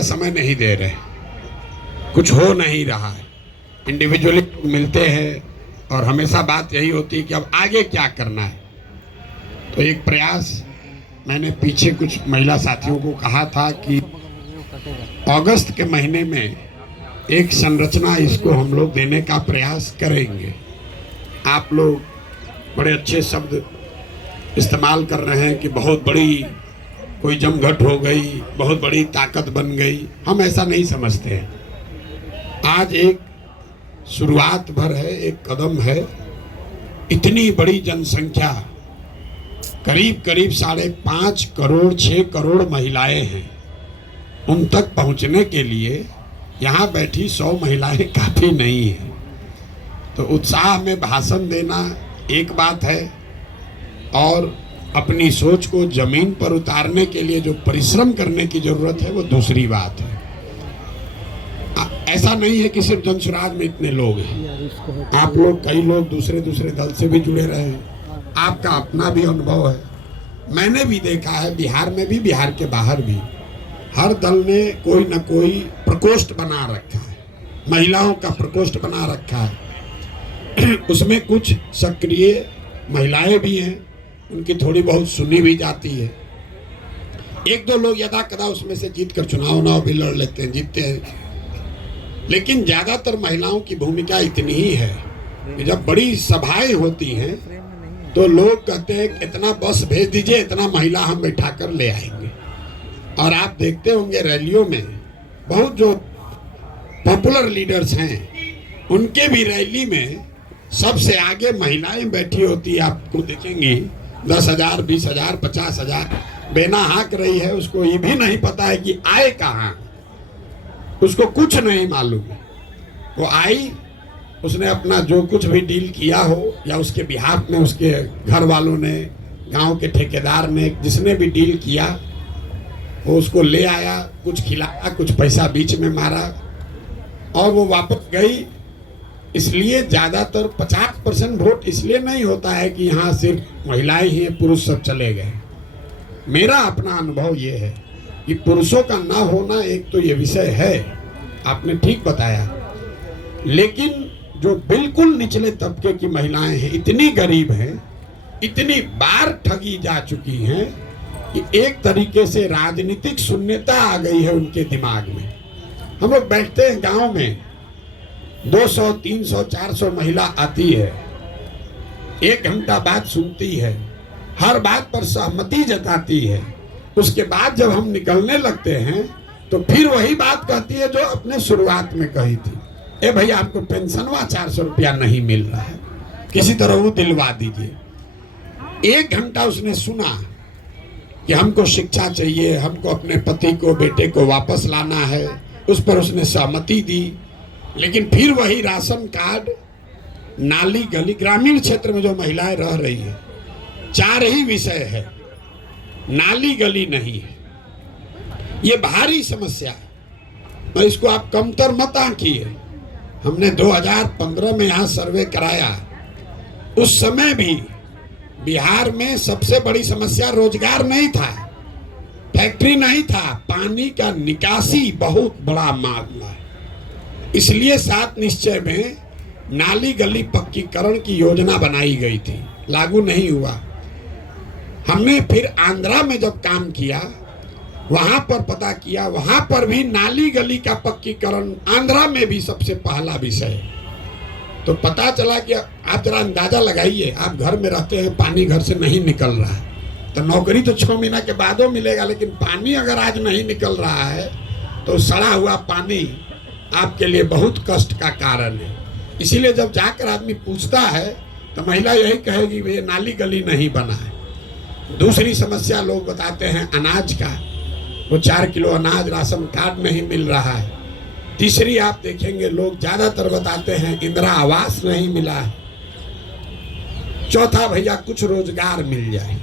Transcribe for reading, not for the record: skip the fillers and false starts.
समय नहीं दे रहे, कुछ हो नहीं रहा है। इंडिविजुअली मिलते हैं और हमेशा बात यही होती है कि अब आगे क्या करना है। तो एक प्रयास मैंने पीछे कुछ महिला साथियों को कहा था कि अगस्त के महीने में एक संरचना इसको हम लोग देने का प्रयास करेंगे। आप लोग बड़े अच्छे शब्द इस्तेमाल कर रहे हैं कि बहुत बड़ी कोई जमघट हो गई, बहुत बड़ी ताकत बन गई। हम ऐसा नहीं समझते हैं। आज एक शुरुआत भर है, एक कदम है। इतनी बड़ी जनसंख्या, करीब करीब 5.5 करोड़ 6 करोड़ महिलाएं हैं। उन तक पहुंचने के लिए यहाँ बैठी 100 महिलाएं काफ़ी नहीं है। तो उत्साह में भाषण देना एक बात है और अपनी सोच को जमीन पर उतारने के लिए जो परिश्रम करने की जरूरत है वो दूसरी बात है। ऐसा नहीं है कि सिर्फ जनसुराज में इतने लोग हैं। आप लोग, कई लोग दूसरे दल से भी जुड़े रहे हैं। आपका अपना भी अनुभव है। मैंने भी देखा है, बिहार में भी, बिहार के बाहर भी, हर दल ने कोई न कोई प्रकोष्ठ बना रखा है, महिलाओं का प्रकोष्ठ बना रखा है। उसमें कुछ सक्रिय महिलाएं भी हैं, उनकी थोड़ी बहुत सुनी भी जाती है। एक दो लोग यदा कदा उसमें से जीत कर चुनाव भी लड़ लेते हैं, जीतते हैं। लेकिन ज्यादातर महिलाओं की भूमिका इतनी ही है कि जब बड़ी सभाएं होती हैं तो लोग कहते हैं इतना बस भेज दीजिए, इतना महिला हम बैठा कर ले आएंगे। और आप देखते होंगे रैलियों में बहुत जो पॉपुलर लीडर्स हैं उनके भी रैली में सबसे आगे महिलाएं बैठी होती है। आपको देखेंगे 10,000 20,000 50,000 बेना हाँक रही है। उसको ये भी नहीं पता है कि आए कहाँ, उसको कुछ नहीं मालूम। वो आई, उसने अपना जो कुछ भी डील किया हो या उसके बिहाफ में उसके घर वालों ने, गांव के ठेकेदार ने, जिसने भी डील किया वो उसको ले आया, कुछ खिलाया, कुछ पैसा बीच में मारा और वो वापस गई। इसलिए ज़्यादातर 50% वोट इसलिए नहीं होता है कि यहाँ सिर्फ महिलाएं ही हैं, पुरुष सब चले गए। मेरा अपना अनुभव ये है कि पुरुषों का ना होना एक तो ये विषय है, आपने ठीक बताया। लेकिन जो बिल्कुल निचले तबके की महिलाएं हैं, इतनी गरीब हैं, इतनी बार ठगी जा चुकी हैं कि एक तरीके से राजनीतिक शून्यता आ गई है उनके दिमाग में। हम लोग बैठते हैं गांव में, 200 300 400 महिला आती है, 1 घंटा बात सुनती है, हर बात पर सहमति जताती है। उसके बाद जब हम निकलने लगते हैं तो फिर वही बात कहती है जो अपने शुरुआत में कही थी। ए भैया, आपको पेंशनवा 400 रुपया नहीं मिल रहा है, किसी तरह वो दिलवा दीजिए। 1 घंटा उसने सुना कि हमको शिक्षा चाहिए, हमको अपने पति को, बेटे को वापस लाना है, उस पर उसने सहमति दी। लेकिन फिर वही राशन कार्ड, नाली गली, ग्रामीण क्षेत्र में जो महिलाएं रह रही हैं, 4 ही विषय है, नाली गली नहीं है। ये भारी समस्या है। तो इसको आप कमतर मत आंकिए। हमने 2015 में यहाँ सर्वे कराया। उस समय भी बिहार में सबसे बड़ी समस्या रोजगार नहीं था, फैक्ट्री नहीं था, पानी का निकासी बहुत बड़ा मामला है। इसलिए 7 निश्चय में नाली गली पक्कीकरण की योजना बनाई गई थी, लागू नहीं हुआ। हमने फिर आंध्रा में जब काम किया, वहां पर पता किया, वहां पर भी नाली गली का पक्कीकरण आंध्रा में भी सबसे पहला विषय। तो पता चला कि आप जरा अंदाजा लगाइए, आप घर में रहते हैं, पानी घर से नहीं निकल रहा है, तो नौकरी तो 6 महीना के बाद मिलेगा, लेकिन पानी अगर आज नहीं निकल रहा है तो सड़ा हुआ पानी आपके लिए बहुत कष्ट का कारण है। इसीलिए जब जाकर आदमी पूछता है तो महिला यही कहेगी वे नाली गली नहीं बना है। दूसरी समस्या लोग बताते हैं अनाज का, वो 4 किलो अनाज राशन कार्ड में ही मिल रहा है। तीसरी आप देखेंगे लोग ज्यादातर बताते हैं इंदिरा आवास नहीं मिला है। चौथा, भैया कुछ रोजगार मिल जाए।